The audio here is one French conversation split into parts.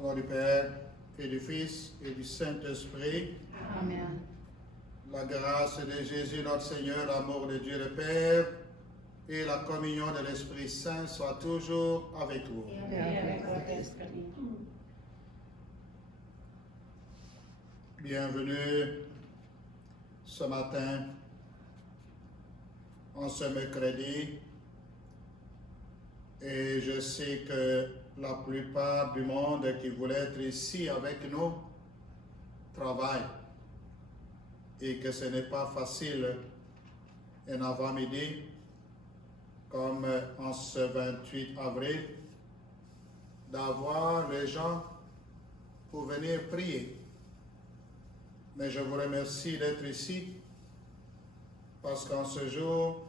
Au nom du Père, et du Fils, et du Saint-Esprit. Amen. La grâce de Jésus notre Seigneur, l'amour de Dieu le Père, et la communion de l'Esprit Saint soient toujours avec vous. Et avec votre esprit. Bienvenue ce matin, en ce mercredi, et je sais que la plupart du monde qui voulait être ici avec nous travaille et que ce n'est pas facile un avant-midi comme en ce 28 avril d'avoir les gens pour venir prier. Mais je vous remercie d'être ici parce qu'en ce jour,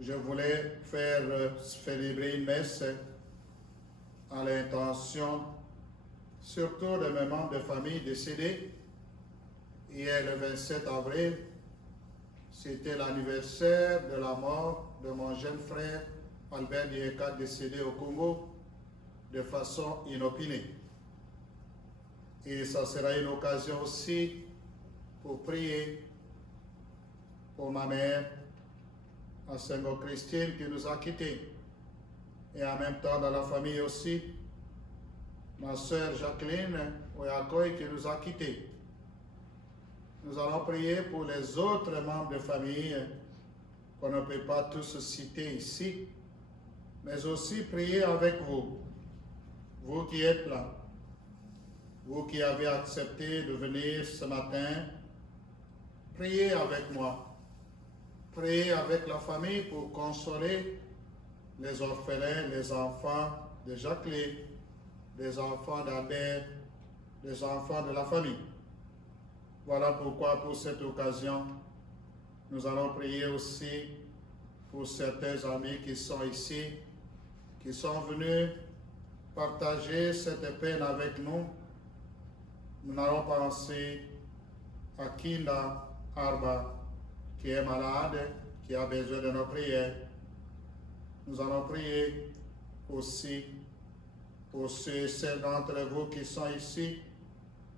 je voulais faire célébrer une messe à l'intention surtout de mes membres de famille décédés. Hier, le 27 avril, c'était l'anniversaire de la mort de mon jeune frère Albert Dieka, décédé au Congo de façon inopinée. Et ça sera une occasion aussi pour prier pour ma mère, Asengo Christine, qui nous a quittés. Et en même temps, dans la famille aussi, ma soeur Jacqueline Oyakoy, qui nous a quittés. Nous allons prier pour les autres membres de famille qu'on ne peut pas tous citer ici, mais aussi prier avec vous, vous qui êtes là, vous qui avez accepté de venir ce matin, priez avec moi, priez avec la famille pour consoler les orphelins, les enfants de Jacqueline, les enfants d'Albert, les enfants de la famille. Voilà pourquoi, pour cette occasion, nous allons prier aussi pour certains amis qui sont ici, qui sont venus partager cette peine avec nous. Nous allons penser à Kinda Arba, qui est malade, qui a besoin de nos prières. Nous allons prier aussi pour ceux et celles d'entre vous qui sont ici,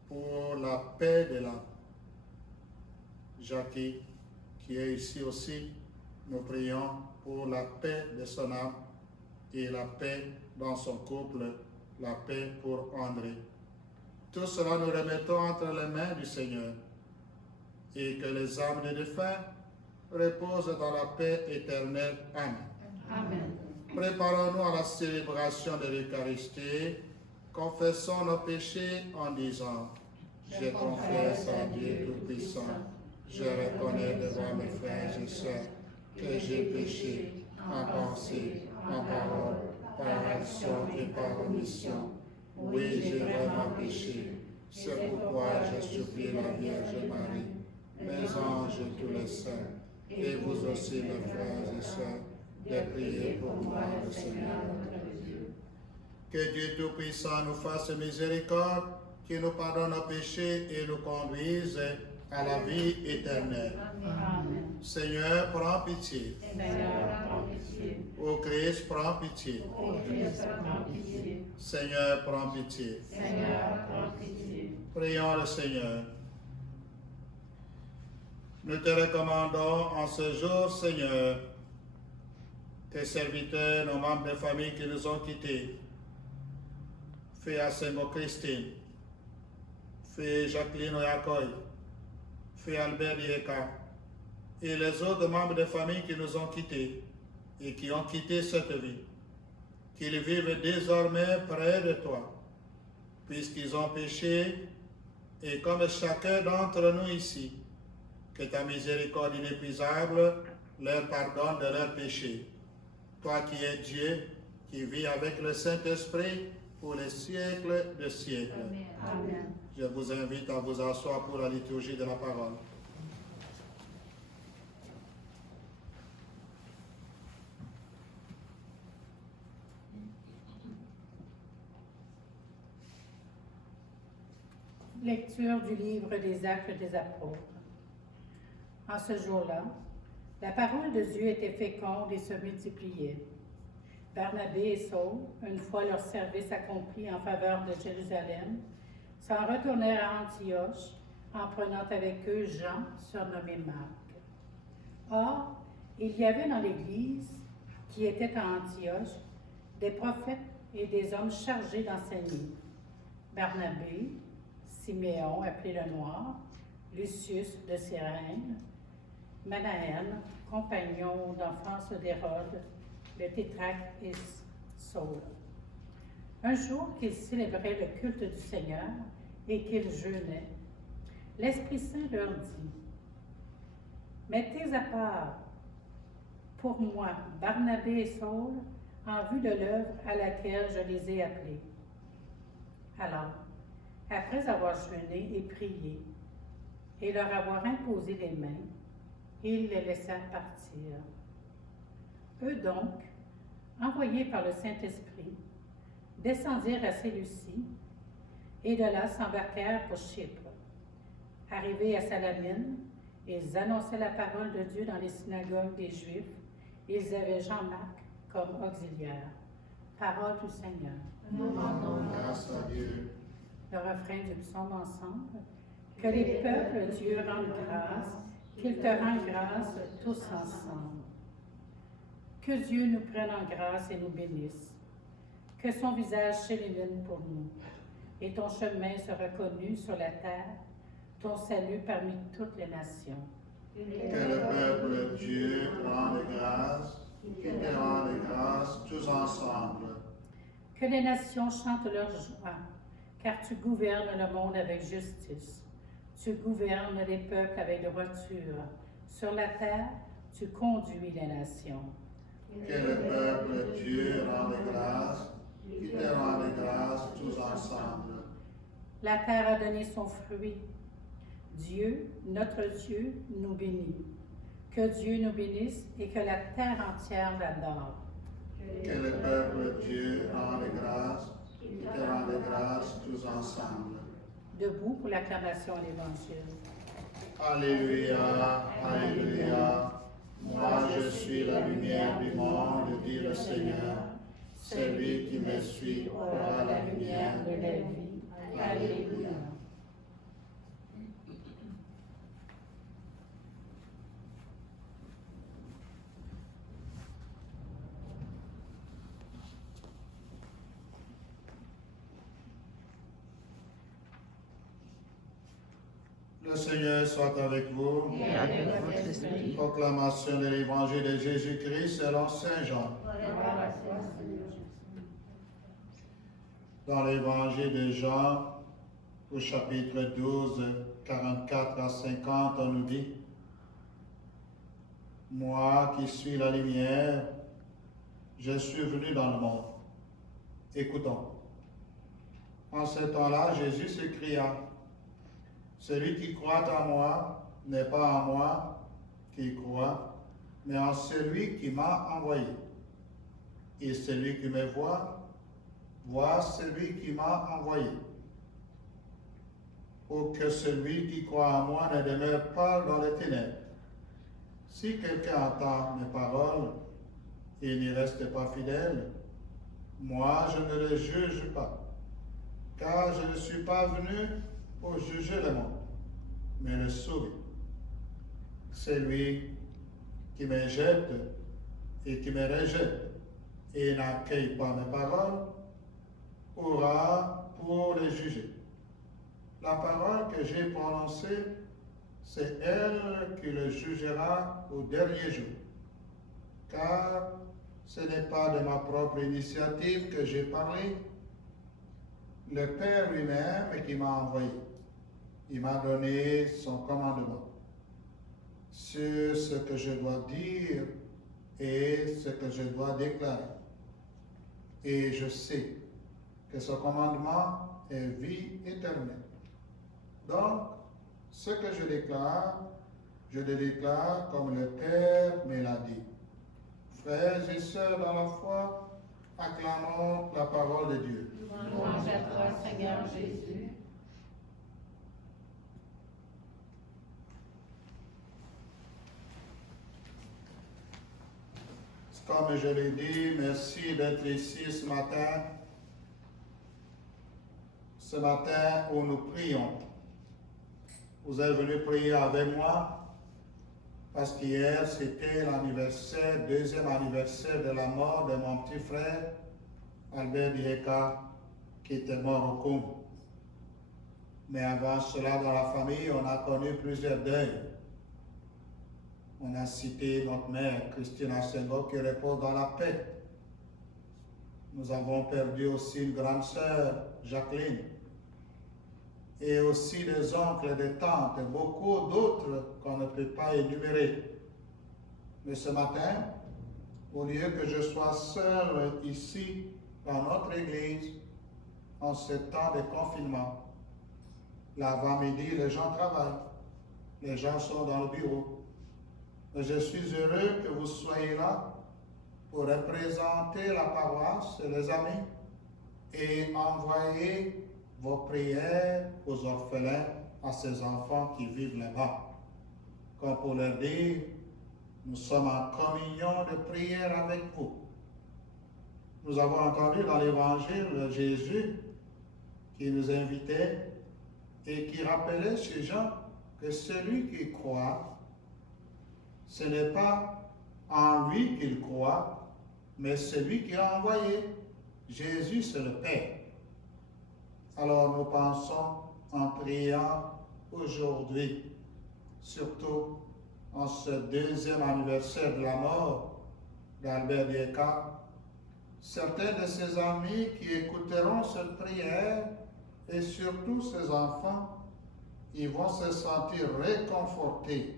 pour la paix de l'âme. Jackie, qui est ici aussi, nous prions pour la paix de son âme et la paix dans son couple, la paix pour André. Tout cela nous remettons entre les mains du Seigneur et que les âmes des défunts reposent dans la paix éternelle. Amen. Amen. Préparons-nous à la célébration de l'Eucharistie. Confessons nos péchés en disant: je confesse à Dieu Tout-Puissant, je reconnais devant mes frères et sœurs que j'ai péché en pensée, en parole, par action et par omission. Oui, j'ai vraiment péché. C'est pourquoi je supplie la Vierge Marie, mes anges et tous les saints, et vous aussi, mes frères et sœurs, de prier pour moi, le Seigneur notre Dieu. Que Dieu Tout-Puissant nous fasse miséricorde, qu'il nous pardonne nos péchés et nous conduise à la vie éternelle. Amen. Seigneur, prends pitié. Seigneur, prends pitié. Ô Christ, prends pitié. Ô Christ, prends pitié. Seigneur, prends pitié. Seigneur, prends pitié. Prions le Seigneur. Nous te recommandons en ce jour, Seigneur, tes serviteurs, nos membres de famille qui nous ont quittés. Fais Asengo Christine, fais Jacqueline Oyakoy, fais Albert Dieka, et les autres membres de famille qui nous ont quittés et qui ont quitté cette vie, qu'ils vivent désormais près de toi, puisqu'ils ont péché, et comme chacun d'entre nous ici, que ta miséricorde inépuisable leur pardonne de leurs péchés. Toi qui es Dieu, qui vis avec le Saint-Esprit pour les siècles de siècles. Amen. Je vous invite à vous asseoir pour la liturgie de la parole. Lecture du livre des Actes des Apôtres. En ce jour-là, la parole de Dieu était féconde et se multipliait. Barnabé et Saul, une fois leur service accompli en faveur de Jérusalem, s'en retournèrent à Antioche en prenant avec eux Jean, surnommé Marc. Or, il y avait dans l'Église qui était à Antioche des prophètes et des hommes chargés d'enseigner. Barnabé, Siméon, appelé le Noir, Lucius de Cyrène, Manaën, compagnon d'enfance d'Hérode, le tétrarque et Saul. Un jour qu'ils célébraient le culte du Seigneur et qu'ils jeûnaient, l'Esprit Saint leur dit: Mettez à part pour moi Barnabé et Saul en vue de l'œuvre à laquelle je les ai appelés. Alors, après avoir jeûné et prié, et leur avoir imposé les mains, ils les laissèrent partir. Eux donc, envoyés par le Saint-Esprit, descendirent à Séleucie et de là s'embarquèrent pour Chypre. Arrivés à Salamine, ils annonçaient la parole de Dieu dans les synagogues des Juifs. Ils avaient Jean-Marc comme auxiliaire. Parole du Seigneur. Nous rendons Grâce à Dieu. Le refrain du psaume ensemble. Que les peuples, Dieu, rendent grâce, qu'ils te rendent grâce tous ensemble. Que Dieu nous prenne en grâce et nous bénisse. Que son visage s'illumine pour nous, et ton chemin sera connu sur la terre, ton salut parmi toutes les nations. Que le peuple Dieu rende grâce, qu'il te rende grâce tous ensemble. Que les nations chantent leur joie, car tu gouvernes le monde avec justice. Tu gouvernes les peuples avec droiture. Sur la terre, tu conduis les nations. Que le peuple Dieu rende grâce, qu'il te rende grâce tous ensemble. La terre a donné son fruit. Dieu, notre Dieu, nous bénit. Que Dieu nous bénisse et que la terre entière l'adore. Que le peuple Dieu rende grâce, qu'il te rende grâce tous ensemble. Debout pour l'acclamation à l'Évangile. Alléluia, Alléluia. Moi je suis la lumière du monde, dit le Seigneur. Celui qui me suit aura la lumière de la vie. Alléluia. Le Seigneur soit avec vous. et avec votre esprit. Proclamation de l'Évangile de Jésus-Christ selon Saint Jean. Gloire à toi, Seigneur. Dans l'Évangile de Jean, au chapitre 12, 44 à 50, on nous dit: Moi qui suis la lumière, je suis venu dans le monde. Écoutons. En ce temps-là, Jésus s'écria: Celui qui croit en moi n'est pas en moi qui croit, mais en celui qui m'a envoyé. Et celui qui me voit celui qui m'a envoyé. Pour que celui qui croit en moi ne demeure pas dans les ténèbres. Si quelqu'un entend mes paroles et n'y reste pas fidèle, moi je ne le juge pas, car je ne suis pas venu pour juger le monde, mais le sauver. Celui qui me jette et qui me rejette et n'accueille pas mes paroles aura pour les juger. La parole que j'ai prononcée, c'est elle qui le jugera au dernier jour. Car ce n'est pas de ma propre initiative que j'ai parlé. Le Père lui-même qui m'a envoyé. Il m'a donné son commandement sur ce que je dois dire et ce que je dois déclarer. Et je sais que ce commandement est vie éternelle. Donc, ce que je le déclare comme le Père me l'a dit. Frères et sœurs dans la foi, acclamons la parole de Dieu. Louange à toi, Seigneur Jésus. Comme je l'ai dit, merci d'être ici ce matin. Ce matin où nous prions. Vous êtes venus prier avec moi parce qu'hier c'était l'anniversaire, deuxième anniversaire de la mort de mon petit frère Albert Dieka qui était mort au Congo. Mais avant cela, dans la famille, on a connu plusieurs deuils. On a cité notre mère, Christine Asengo, qui repose dans la paix. Nous avons perdu aussi une grande sœur, Jacqueline. Et aussi des oncles, des tantes, et beaucoup d'autres qu'on ne peut pas énumérer. Mais ce matin, au lieu que je sois seul ici, dans notre église, en ce temps de confinement, l'avant-midi, les gens travaillent, les gens sont dans le bureau. Mais je suis heureux que vous soyez là pour représenter la paroisse et les amis et envoyer vos prières aux orphelins, à ces enfants qui vivent là-bas. Comme pour leur dire, nous sommes en communion de prière avec vous. Nous avons entendu dans l'Évangile Jésus qui nous invitait et qui rappelait ces gens que celui qui croit, ce n'est pas en lui qu'il croit, mais celui qui a envoyé. Jésus, c'est le Père. Alors nous pensons en priant aujourd'hui, surtout en ce deuxième anniversaire de la mort d'Albert Dieka, certains de ses amis qui écouteront cette prière et surtout ses enfants, ils vont se sentir réconfortés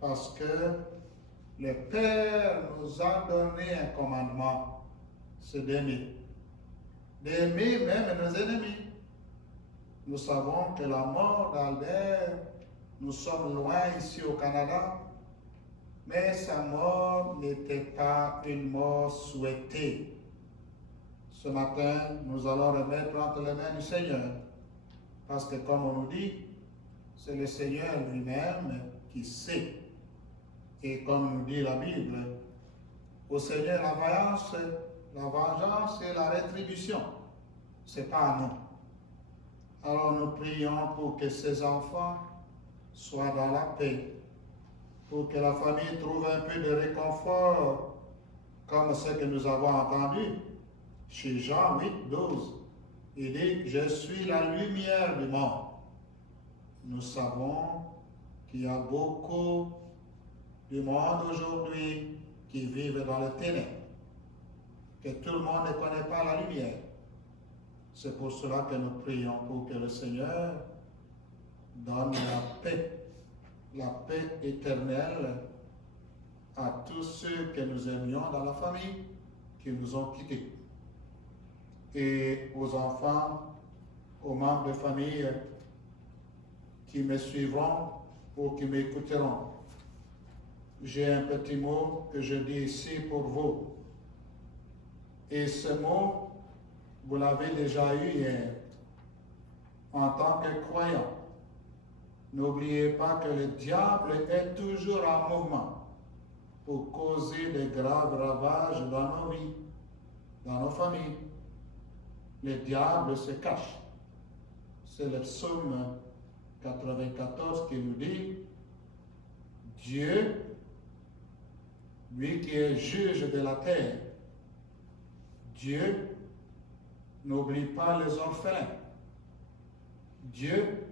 parce que le Père nous a donné un commandement, c'est d'aimer. D'aimer même nos ennemis. Nous savons que la mort d'Albert, nous sommes loin ici au Canada, mais sa mort n'était pas une mort souhaitée. Ce matin, nous allons remettre entre les mains du Seigneur, parce que comme on nous dit, c'est le Seigneur lui-même qui sait. Et comme nous dit la Bible, au Seigneur la vengeance et la rétribution. Ce n'est pas à nous. Alors nous prions pour que ces enfants soient dans la paix, pour que la famille trouve un peu de réconfort, comme ce que nous avons entendu chez Jean 8, 12. Il dit, je suis la lumière du monde. Nous savons qu'il y a beaucoup du monde aujourd'hui qui vivent dans le ténèbres, que tout le monde ne connaît pas la lumière. C'est pour cela que nous prions pour que le Seigneur donne la paix éternelle à tous ceux que nous aimions dans la famille, qui nous ont quittés. Et aux enfants, aux membres de famille qui me suivront ou qui m'écouteront. J'ai un petit mot que je dis ici pour vous. Et ce mot, vous l'avez déjà eu hier. En tant que croyant, n'oubliez pas que le diable est toujours en mouvement pour causer de graves ravages dans nos vies, dans nos familles. Le diable se cache. C'est le psaume 94 qui nous dit, Dieu, lui qui est juge de la terre, Dieu n'oublie pas les orphelins. Dieu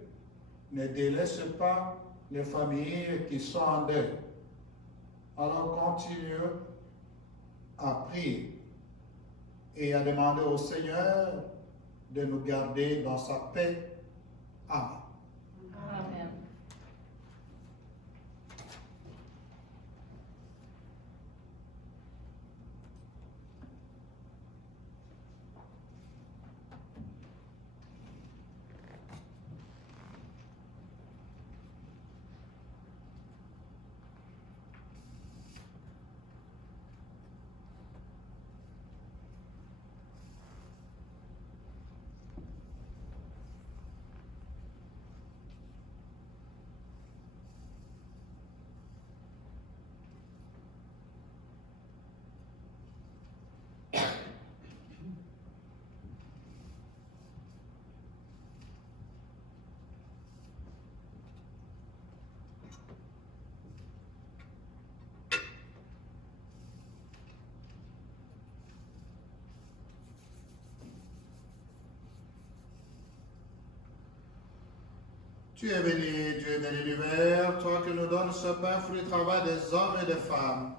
ne délaisse pas les familles qui sont en deuil. Alors continue à prier et à demander au Seigneur de nous garder dans sa paix. Amen. Amen. Tu es béni, Dieu de l'univers, toi qui nous donnes ce pain, fruit du travail des hommes et des femmes.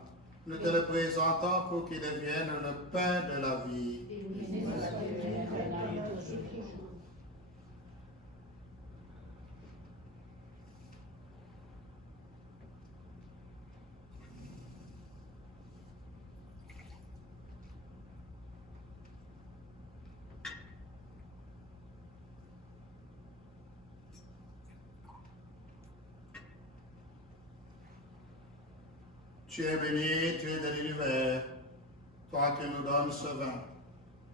Nous te le présentons pour qu'il devienne le pain de la vie. Béni soit Dieu maintenant et toujours. Tu es béni, Dieu de l'univers, toi qui nous donnes ce vin,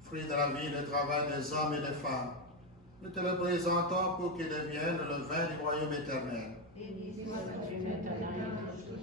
fruit de la vie et du travail des hommes et des femmes. Nous te le présentons pour qu'il devienne le vin du royaume éternel. Béni soit Dieu maintenant et toujours.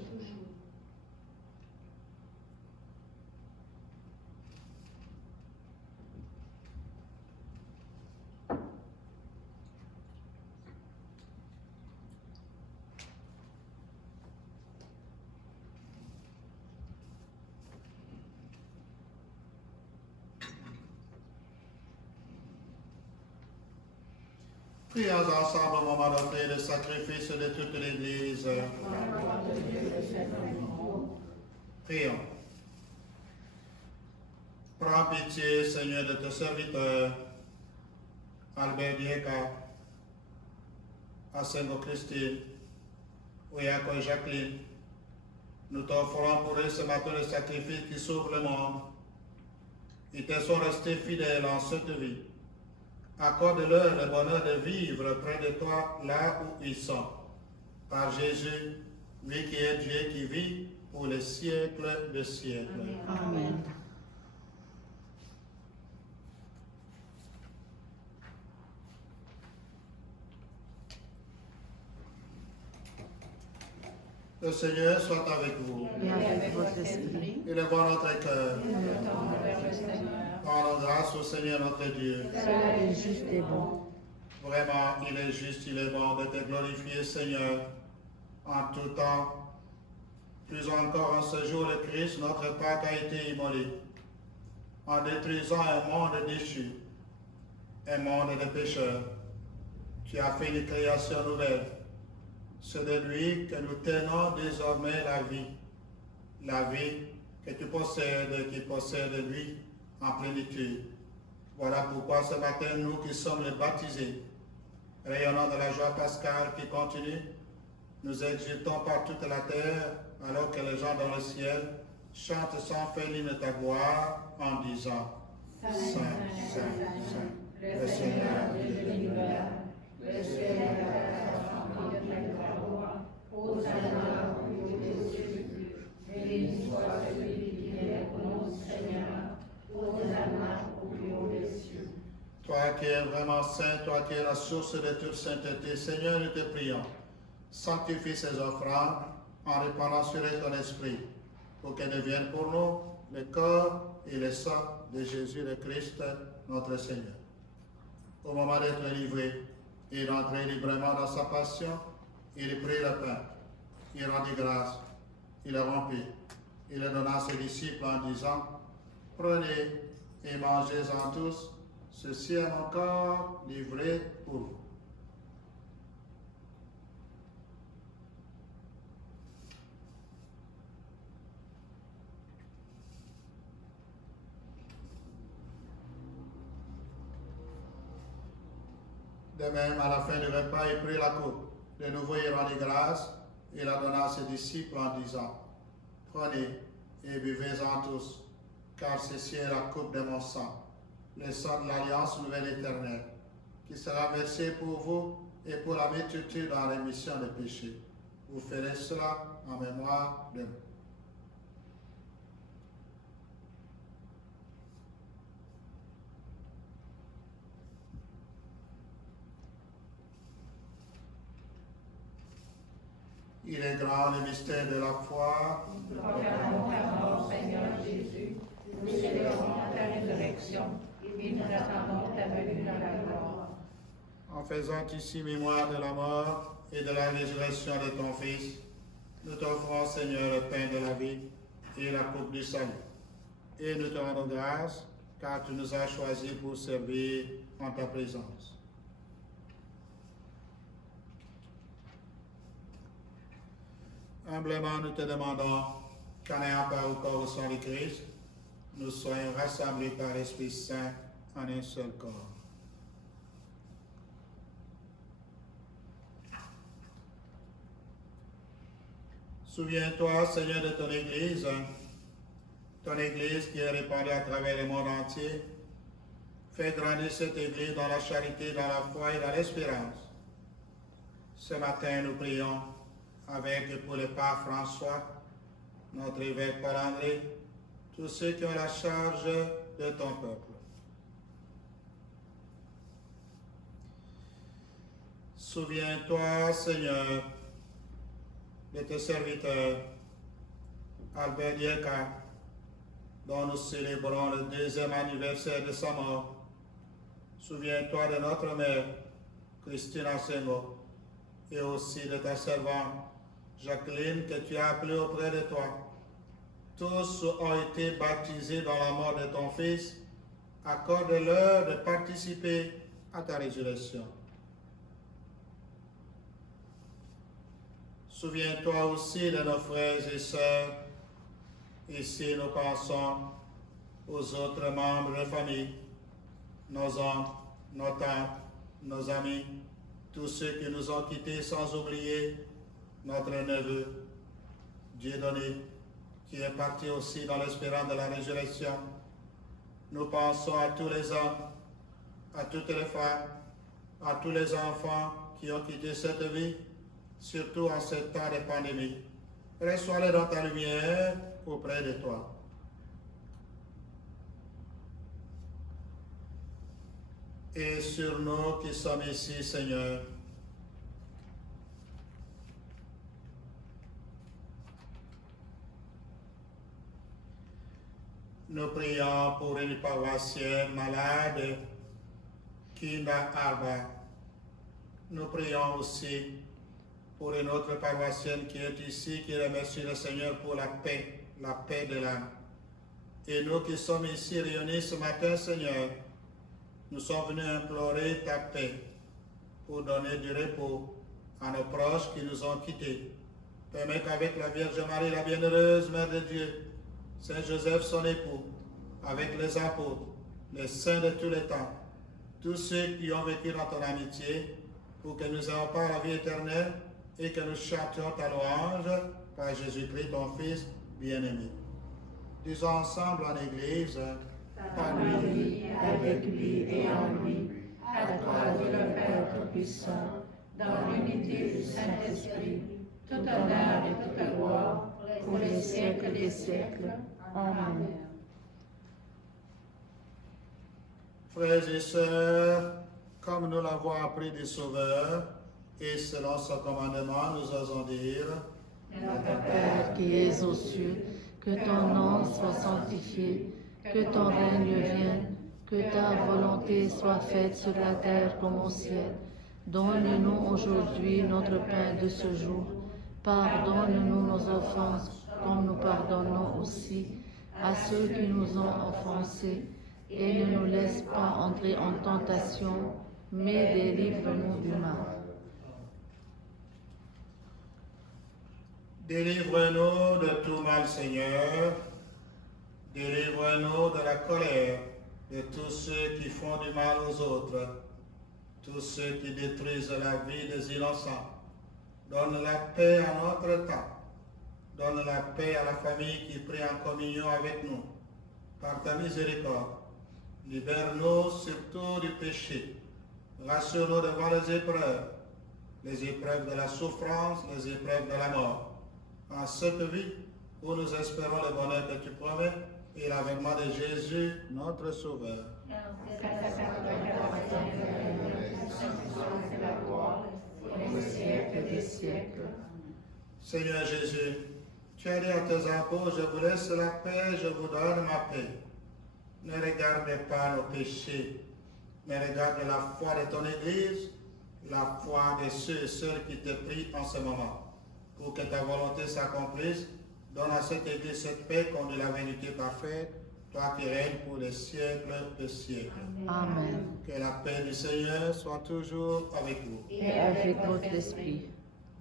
Prions ensemble au moment d'offrir le sacrifice de toute l'Église. Prions. Prends pitié, Seigneur, de tes serviteurs, Albert Dieka, Asengo Christine, Oyako et Jacqueline. Nous t'offrons pour eux ce matin le sacrifice qui sauve le monde. Ils te sont restés fidèles en cette vie. Accorde-leur le bonheur de vivre près de toi là où ils sont. Par Jésus, lui qui est Dieu qui vit pour les siècles des siècles. Amen. Le Seigneur soit avec vous. Et avec votre esprit, Élevons notre cœur. nous tournons vers le Seigneur. Rendons grâce au Seigneur notre Dieu. Cela est juste et bon. Vraiment, il est juste, il est bon de te glorifier, Seigneur, en tout temps. Plus encore en ce jour, le Christ, notre Pâque, a été immolé, en détruisant un monde déchu, un monde de pécheurs. Tu as fait une création nouvelle. C'est de lui que nous tenons désormais la vie que tu possèdes, qui possède lui en plénitude. Voilà pourquoi ce matin, nous qui sommes les baptisés, rayonnant de la joie pascale qui continue, nous exultons par toute la terre, alors que les gens dans le ciel chantent sans fin l'hymne de ta gloire en disant Saint, Saint, Saint, le Seigneur Dieu de l'univers, le ciel et la terre sont remplis de ta gloire. Hosanna au plus haut des cieux. Béni soit celui qui vient au nom du Seigneur. Hosanna au plus haut des cieux. Toi qui es vraiment saint, toi qui es la source de toute sainteté, Seigneur, nous te prions. Sanctifie ces offrandes en répandant sur elles ton esprit, pour qu'elles deviennent pour nous le corps et le sang de Jésus le Christ, notre Seigneur. Au moment d'être livré et d'entrer librement dans sa passion, il prit le pain, il rendit grâce, il le rompit, il le donna à ses disciples en disant, prenez et mangez-en tous, ceci est mon corps livré pour vous. De même, à la fin du repas, il prit la coupe. De nouveau, il rendit grâce. Il la donna à ses disciples en disant, prenez et buvez-en tous, car ceci est la coupe de mon sang, le sang de l'alliance nouvelle éternelle, qui sera versé pour vous et pour la multitude en rémission des péchés. Vous ferez cela en mémoire de moi. Il est grand le mystère de la foi. Nous proclamons ta mort, Seigneur Jésus. Nous célébrons ta résurrection et nous attendons ta venue dans la gloire. En faisant ici mémoire de la mort et de la résurrection de ton Fils, nous t'offrons, Seigneur, le pain de la vie et la coupe du salut. Et nous te rendons grâce, car tu nous as choisis pour servir en ta présence. Humblement, nous te demandons qu'en ayant part au corps au sang du Christ, nous soyons rassemblés par l'Esprit Saint en un seul corps. Souviens-toi, Seigneur, de ton Église qui est répandue à travers le monde entier. Fais grandir cette Église dans la charité, dans la foi et dans l'espérance. Ce matin, nous prions avec pour le Pape François, notre évêque Paul-André, tous ceux qui ont la charge de ton peuple. Souviens-toi, Seigneur, de tes serviteurs, Albert Dieka, dont nous célébrons le 2e anniversaire de sa mort. Souviens-toi de notre mère, Christine Ansengo, et aussi de ta servante, Jacqueline, que tu as appelée auprès de toi. Tous ont été baptisés dans la mort de ton Fils. Accorde-leur de participer à ta résurrection. Souviens-toi aussi de nos frères et sœurs. Ici, nous pensons aux autres membres de famille, nos oncles, nos tantes, nos amis, tous ceux qui nous ont quittés, sans oublier notre neveu, Dieudonné, qui est parti aussi dans l'espérance de la résurrection. Nous pensons à tous les hommes, à toutes les femmes, à tous les enfants qui ont quitté cette vie, surtout en ce temps de pandémie. Reçois-les dans ta lumière auprès de toi. Et sur nous qui sommes ici, Seigneur, nous prions pour une paroissienne malade, Kinda Arba. Nous prions aussi pour une autre paroissienne qui est ici, qui remercie le Seigneur pour la paix de l'âme. Et nous qui sommes ici réunis ce matin, Seigneur, nous sommes venus implorer ta paix pour donner du repos à nos proches qui nous ont quittés. Permets qu'avec la Vierge Marie, la bienheureuse Mère de Dieu, Saint Joseph, son époux, avec les apôtres, les saints de tous les temps, tous ceux qui ont vécu dans ton amitié, pour que nous ayons part à la vie éternelle et que nous chantions ta louange par Jésus-Christ, ton Fils bien-aimé. Disons ensemble en Église, par lui, avec lui et en lui, à toi Dieu le Père Tout-Puissant, dans l'unité du Saint-Esprit, tout honneur et toute gloire, pour les siècles des siècles. Amen. Frères et sœurs, comme nous l'avons appris du Sauveur, et selon son commandement, nous osons dire, Notre Père qui es aux cieux, que ton nom soit sanctifié, que ton règne vienne, que ta volonté soit faite sur la terre comme au ciel. Donne-nous aujourd'hui notre pain de ce jour. Pardonne-nous nos offenses, comme nous pardonnons aussi à ceux qui nous ont offensés. Et ne nous laisse pas entrer en tentation, mais délivre-nous du mal. Délivre-nous de tout mal, Seigneur. Délivre-nous de la colère de tous ceux qui font du mal aux autres, tous ceux qui détruisent la vie des innocents. Donne la paix à notre temps. Donne la paix à la famille qui prie en communion avec nous. Par ta miséricorde, libère-nous surtout du péché. Rassure-nous devant les épreuves de la souffrance, les épreuves de la mort. En cette vie où nous espérons le bonheur que tu promets et l'avènement de Jésus, notre Sauveur. Au siècle des siècles. Seigneur Jésus, tu as dit à tes apôtres, je vous laisse la paix, je vous donne ma paix. Ne regarde pas nos péchés, mais regarde la foi de ton Église, la foi de ceux et celles qui te prient en ce moment. Pour que ta volonté s'accomplisse, donne à cette Église cette paix conduit la vérité parfaite, toi qui règnes pour les siècles des siècles. Amen. Que la paix du Seigneur soit toujours avec vous. Et avec votre esprit.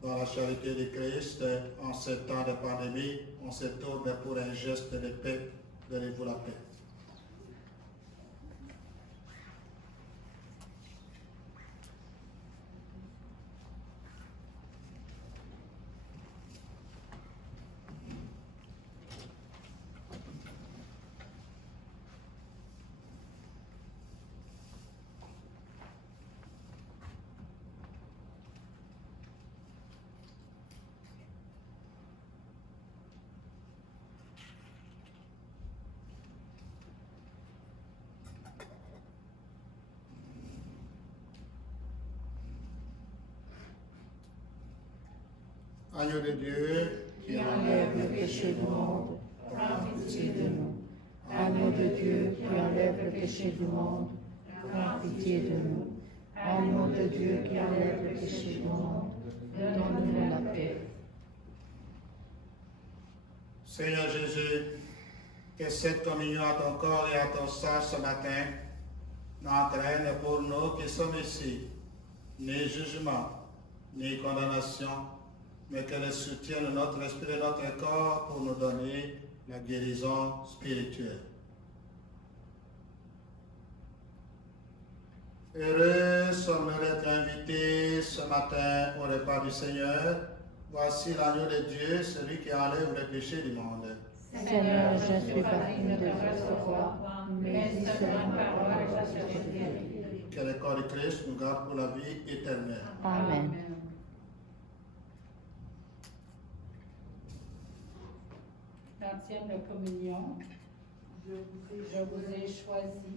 Dans la charité de Christ, en ce temps de pandémie, on se tourne pour un geste de paix. Donnez-vous la paix. Agneau de Dieu, qui enlève le péché du monde, prends pitié de nous. Agneau de Dieu, qui enlève le péché du monde, prends pitié de nous. Agneau de Dieu, qui enlève le péché du monde, donne-nous la paix. Seigneur Jésus, que cette communion à ton corps et à ton sang ce matin n'entraîne pour nous qui sommes ici ni jugement, ni condamnation, mais qu'elle soutienne notre esprit et notre corps pour nous donner la guérison spirituelle. Heureux sommes-nous d'être invités ce matin au repas du Seigneur. Voici l'agneau de Dieu, celui qui enlève le péché du monde. Seigneur, je suis pas digne de recevoir, mais dis seulement une parole, je serai guéri. Que le corps de Christ nous garde pour la vie éternelle. Amen. Quantième de communion, je vous ai choisi,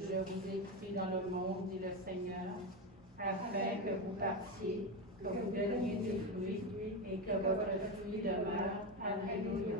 je vous ai pris dans le monde, dit le Seigneur, afin que vous partiez, que vous donniez des fruits et que votre fruit demeure. Alléluia.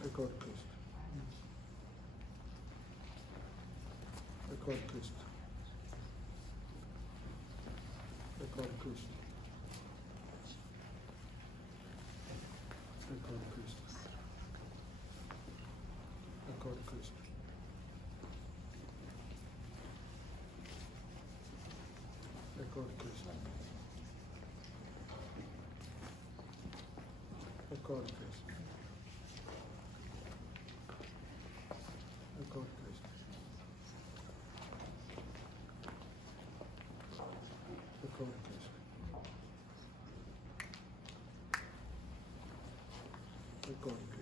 Le corps de Christ. Le corps de Christ. Le corps de Christ. Le corps de Christ. Le corps de Christ. Le corps de Christ. Le corps de Christ. Le corps de Christ. Le corps de Christ. Le corps de Christ.